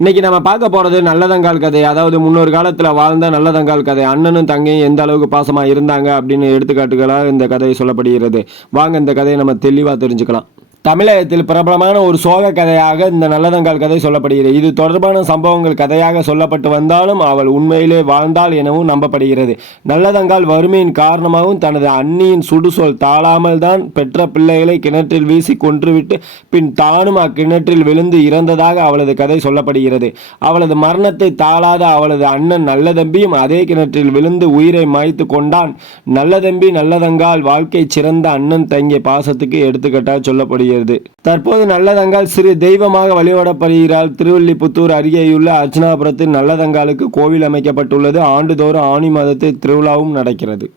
இன்னைக்கு நம்ம பார்க்க போறது நல்லதங்கால் கதை. அதாவது முன்னொரு காலத்துல வாழ்ந்த நல்லதங்கால் கதை. அண்ணனும் தங்கையும் எந்த அளவுக்கு பாசமா இருந்தாங்க அப்படின்னு எடுத்துக்காட்டுகளாக இந்த கதை சொல்லப்படுகிறது. வாங்க இந்த கதையை நம்ம தெளிவா தெரிஞ்சுக்கலாம். தமிழகத்தில் பிரபலமான ஒரு சோக கதையாக இந்த நல்லதங்கால் கதை சொல்லப்படுகிறது. இது தொடர்பான சம்பவங்கள் கதையாக சொல்லப்பட்டு வந்தாலும் அவள் உண்மையிலே வாழ்ந்தாள் எனவும் நம்பப்படுகிறது. நல்லதங்கால் வறுமையின் காரணமாகவும் தனது அண்ணியின் சுடுசொல் தாழாமல் தான் பெற்ற பிள்ளைகளை கிணற்றில் வீசி கொன்றுவிட்டு பின் தானும் அக்கிணற்றில் விழுந்து இறந்ததாக அவளது கதை சொல்லப்படுகிறது. அவளது மரணத்தை தாழாத அவளது அண்ணன் நல்லதம்பியும் அதே கிணற்றில் விழுந்து உயிரை மாய்த்து கொண்டான். நல்லதம்பி நல்லதங்கால் வாழ்க்கை சிறந்த அண்ணன் தங்கிய பாசத்துக்கு எடுத்துக்கட்டாக சொல்லப்படுகிறது. தற்போது நல்லதங்கால் சிறு தெய்வமாக வழிபடப்படுகிறாள். திருவள்ளிபுத்தூர் அருகேயுள்ள அர்ச்சனாபுரத்தில் நல்லதங்காலுக்கு கோவில் அமைக்கப்பட்டுள்ளது. ஆண்டுதோறும் ஆணி மாதத்தில் திருவிழாவும் நடக்கிறது.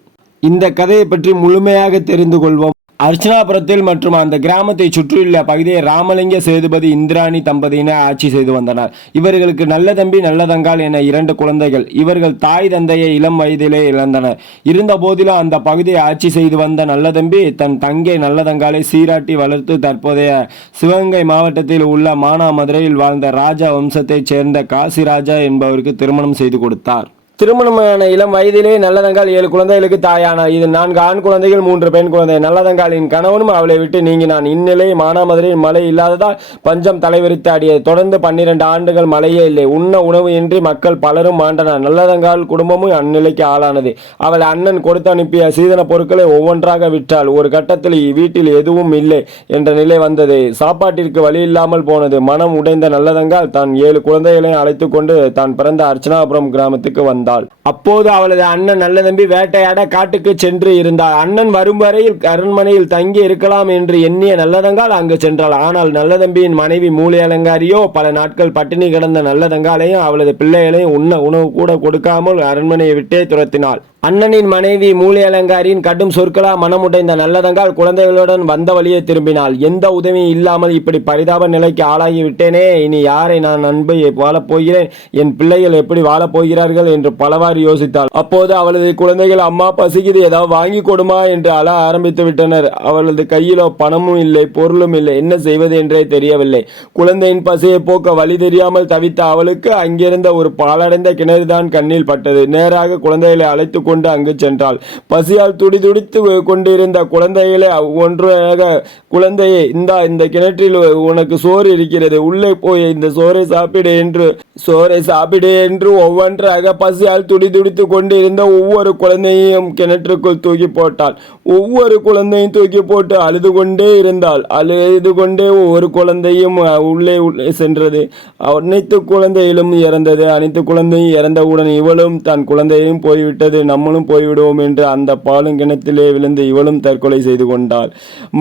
இந்த கதையை பற்றி முழுமையாக தெரிந்து கொள்வோம். அர்ச்சனாபுரத்தில் மற்றும் அந்த கிராமத்தை சுற்றியுள்ள பகுதியை ராமலிங்க சேதுபதி இந்திராணி தம்பதியினர் ஆட்சி செய்து வந்தனர். இவர்களுக்கு நல்ல தம்பி நல்லதங்கால் என இரண்டு குழந்தைகள். இவர்கள் தாய் தந்தையை இளம் வயதிலே இழந்தனர். இருந்த போதிலும் அந்த பகுதியை ஆட்சி செய்து வந்த நல்லதம்பி தன் தங்கை நல்லதங்காலை சீராட்டி வளர்த்து தற்போதைய சிவகங்கை மாவட்டத்தில் உள்ள மானாமதுரையில் வாழ்ந்த ராஜா வம்சத்தைச் சேர்ந்த காசிராஜா என்பவருக்கு திருமணம் செய்து கொடுத்தார். திருமணமான இளம் வயதிலே நல்லதங்கால் ஏழு குழந்தைகளுக்கு தாயானார் இது நான்கு ஆண் குழந்தைகள் மூன்று பெண் குழந்தை. நல்லதங்காலின் கணவனும் அவளை விட்டு நீங்கினான். இந்நிலை மானாமதுரையில் மழை இல்லாததால் பஞ்சம் தலைவிரித்து ஆடியது தொடர்ந்து பன்னிரண்டு ஆண்டுகள் மழையே இல்லை. உண்ண உணவு இன்றி மக்கள் பலரும் மாண்டனர். நல்லதங்கால் குடும்பமும் அந்நிலைக்கு ஆளானது. அவள் அண்ணன் கொடுத்து அனுப்பிய சீதன பொருட்களை ஒவ்வொன்றாக விற்றாள். ஒரு கட்டத்தில் வீட்டில் எதுவும் இல்லை என்ற நிலை வந்தது. சாப்பாட்டிற்கு வழி இல்லாமல் போனது. மனம் உடைந்த நல்லதங்கால் தான் ஏழு குழந்தைகளையும் அழைத்து கொண்டு தான் பிறந்த அர்ச்சனாபுரம் கிராமத்துக்கு வந்தாள் அப்போது அவளது அண்ணன் நல்லதம்பி வேட்டையாட காட்டுக்கு சென்று இருந்தார் அண்ணன் வரும் வரையில் அரண்மனையில் தங்கி இருக்கலாம் என்று எண்ணிய நல்லதங்கால் அங்கு சென்றாள். ஆனால் நல்லதம்பியின் மனைவி மூளை அலங்காரியோ பல நாட்கள் பட்டினி கிடந்த நல்லதங்காலையும் அவளது பிள்ளைகளையும் உண்ண உணவு கூட கொடுக்காமல் அரண்மனையை விட்டே துரத்தினாள். அண்ணனின் மனைவி மூளை அலங்காரியின் கடும் சொற்களா மனமுடைந்த நல்லதங்கால் குழந்தைகளுடன் வந்த வழியே திரும்பினாள். எந்த உதவியும் இல்லாமல் இப்படி பரிதாப நிலைக்கு ஆளாகிவிட்டேனே. இனி யாரை நான் அன்பை வாழப் போகிறேன்? என் பிள்ளைகள் எப்படி வாழப் போகிறார்கள்? என்று பலவாறு யோசித்தாள். அப்போது அவளது குழந்தைகள் அம்மா பசிக்குது. ஏதாவது வாங்கி கொடுமா? என்று அழ ஆரம்பித்து விட்டனர். அவளது கையிலோ பணமும் இல்லை பொருளும் இல்லை. என்ன செய்வது என்றே தெரியவில்லை. குழந்தையின் பசியை போக்க வழி தெரியாமல் தவித்த அவளுக்கு அங்கிருந்த ஒரு பாலடைந்த கிணறுதான் கண்ணில் பட்டது. நேராக குழந்தைகளை அழைத்து கொண்டு அங்கு சென்றாள். பசியால் துடிதுடித்து கொண்டிருந்த குழந்தைகளை ஒன்றாக குழந்தையே இந்தா இந்த கிணற்றில் உனக்கு சோறு இருக்கிறது. உள்ளே போய் இந்த சோறை சாப்பிடு என்று சோறை சாப்பிடு என்று ஒவ்வொன்றாக பசியால் துடிதுடித்து கொண்டிருந்த ஒவ்வொரு குழந்தையையும் கிணற்றுக்குள் தூக்கி போட்டாள். ஒவ்வொரு குழந்தையும் தூக்கி போட்டு அழுது கொண்டே இருந்தாள். அழுது கொண்டே ஒவ்வொரு குழந்தையும் உள்ளே உள்ளே சென்றது. அனைத்து குழந்தைகளும் இறந்தது. அனைத்து குழந்தையும் இறந்தவுடன் இவளும் தன் குழந்தையும் போய்விட்டது. நம்மளும் போய்விடுவோம் என்று அந்த பாலும் கிணத்திலே விழுந்து இவளும் தற்கொலை செய்து கொண்டாள்.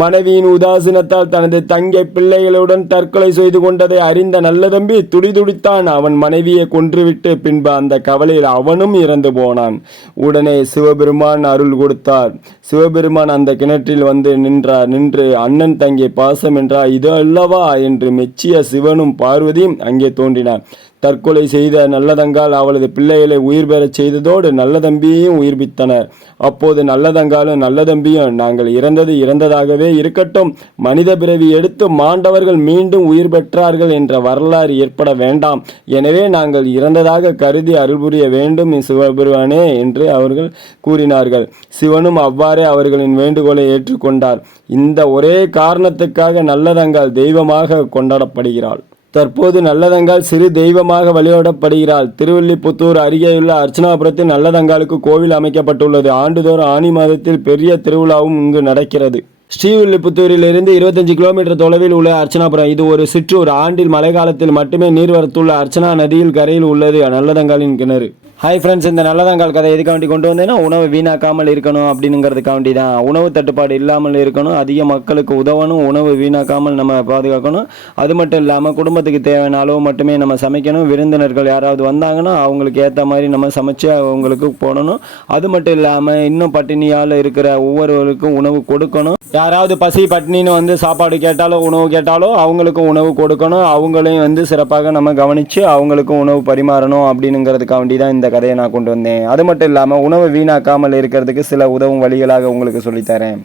மனைவியின் உதாசீனத்தால் தனது தங்கை பிள்ளைகளுடன் தற்கொலை செய்து கொண்டதை அறிந்த நல்ல தம்பி துடிதுடித்தான் அவன் மனைவியை கொன்றுவிட்டு பின்பு அந்த கவலையில் அவனும் இறந்து போனான். உடனே சிவபெருமான் அருள் கொடுத்தார். சிவபெருமான் அந்த கிணற்றில் வந்து நின்றார் நின்று அண்ணன் தங்கை பாசம் என்றார் இது அல்லவா? என்று மெச்சிய சிவனும் பார்வதியும் அங்கே தோன்றினார். தற்கொலை செய்த நல்லதங்கால் அவளது பிள்ளைகளை உயிர் பெறச் செய்ததோடு நல்லதம்பியையும் உயிர்ப்பித்தனர். அப்போது நல்லதங்காலும் நல்லதம்பியும் நாங்கள் இறந்தது இறந்ததாகவே இருக்கட்டும். மனித பிறவி எடுத்து மாண்டவர்கள் மீண்டும் உயிர் பெற்றார்கள் என்ற வரலாறு ஏற்பட வேண்டாம். எனவே நாங்கள் இறந்ததாக கருதி அருள் புரிய வேண்டும் சிவபெருவானே என்று அவர்கள் கூறினார்கள். சிவனும் அவ்வாறே அவர்களின் வேண்டுகோளை ஏற்றுக்கொண்டார். இந்த ஒரே காரணத்துக்காக நல்லதங்கால் தெய்வமாக கொண்டாடப்படுகிறாள். தற்போது நல்லதங்கால் சிறு தெய்வமாக வழிபடப்படுகிறாள் திருவில்லிபுத்தூர் அருகேயுள்ள அர்ச்சனாபுரத்தில் நல்லதங்காலுக்கு கோவில் அமைக்கப்பட்டுள்ளது. ஆண்டுதோறும் ஆனி மாதத்தில் பெரிய திருவிழாவும் இங்கு நடக்கிறது. ஸ்ரீவில்லிபுத்தூரிலிருந்து இருபத்தஞ்சு கிலோமீட்டர் தொலைவில் உள்ள அர்ச்சனாபுரம் இது ஒரு சிற்றூர். ஆண்டில் மழை காலத்தில் மட்டுமே நீர்வரத்துள்ள அர்ச்சனா நதியில் கரையில் உள்ளது. நல்லதங்காலின் கிணறு. ஹாய் ஃப்ரெண்ட்ஸ் இந்த நல்லதங்கால் கதை எதுக்காண்டி கொண்டு வந்தேன்னா உணவு வீணாக்காமல் இருக்கணும் அப்படிங்கிறதுக்காண்டி தான் உணவு தட்டுப்பாடு இல்லாமல் இருக்கணும் அதிக மக்களுக்கு உதவணும் உணவு வீணாக்காமல் நம்ம பாதுகாக்கணும். அது மட்டும் இல்லாமல் குடும்பத்துக்கு தேவையான அளவு மட்டுமே நம்ம சமைக்கணும். விருந்தினர்கள் யாராவது வந்தாங்கன்னா அவங்களுக்கு ஏற்ற மாதிரி நம்ம சமைச்சு அவங்களுக்கு போடணும். அது மட்டும் இல்லாமல் இன்னும் பட்டினியால் இருக்கிற ஒவ்வொருவருக்கும் உணவு கொடுக்கணும். யாராவது பசி பட்டினின்னு வந்து சாப்பாடு கேட்டாலோ உணவு கேட்டாலோ அவங்களுக்கும் உணவு கொடுக்கணும். அவங்களையும் வந்து சிறப்பாக நம்ம கவனித்து அவங்களுக்கும் உணவு பரிமாறணும் அப்படிங்கிறதுக்காண்டி தான் இந்த கதையை நான் கொண்டு வந்தேன். அது மட்டும் இல்லாமல் உணவு வீணாக்காமல் இருக்கிறதுக்கு சில உதவும் வழிகளாக உங்களுக்கு சொல்லித்தரேன்.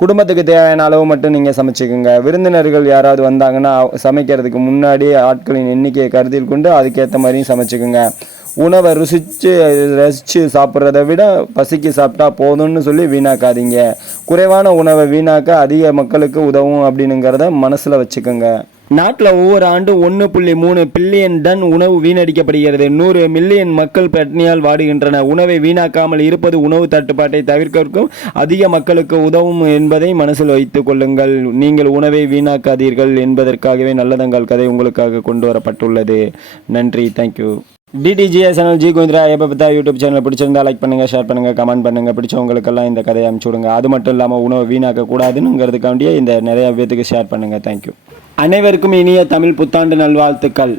குடும்பத்துக்கு தேவையான அளவு மட்டும் நீங்கள் சமைச்சுக்கோங்க. விருந்தினர்கள் யாராவது வந்தாங்கன்னா சமைக்கிறதுக்கு முன்னாடி ஆட்களின் எண்ணிக்கையை கருத்தில் கொண்டு அதுக்கேற்ற மாதிரியும் சமைச்சுக்கோங்க. உணவை ருசித்து ரசித்து சாப்பிட்றத விட பசிக்கு சாப்பிட்டா போதும்னு சொல்லி வீணாக்காதீங்க. குறைவான உணவை வீணாக்க அதிக மக்களுக்கு உதவும் அப்படின்னுங்கிறத மனசில் வச்சுக்கோங்க. நாட்டில் ஒவ்வொரு ஆண்டும் ஒன்று புள்ளி மூணு பில்லியன் டன் உணவு வீணடிக்கப்படுகிறது. நூறு மில்லியன் மக்கள் பட்னியால் வாடுகின்றன உணவை வீணாக்காமல் இருப்பது உணவு தட்டுப்பாட்டை தவிர்க்கும் அதிக மக்களுக்கு உதவும் என்பதை மனசில் வைத்துக் கொள்ளுங்கள். நீங்கள் உணவை வீணாக்காதீர்கள் என்பதற்காகவே நல்லதங்கள் கதை உங்களுக்காக கொண்டு வரப்பட்டுள்ளது. நன்றி. Thank you DDGS channel G கோவிந்தரா எப்போ பார்த்தா யூடியூப் சேனல் பிடிச்சிருந்தா லைக் பண்ணுங்க ஷேர் பண்ணுங்க கமெண்ட் பண்ணுங்க. பிடிச்சவங்களுக்கெல்லாம் இந்த கதையை அனுப்பிச்சு விடுங்க. அது மட்டும் இல்லாமல் உணவு வீணாக்க கூடாதுங்கிறதுக்காண்டியே இந்த நிறைய பேத்துக்கு ஷேர் பண்ணுங்க. தேங்க்யூ அனைவருக்கும் இனிய தமிழ் புத்தாண்டு நல்வாழ்த்துக்கள்.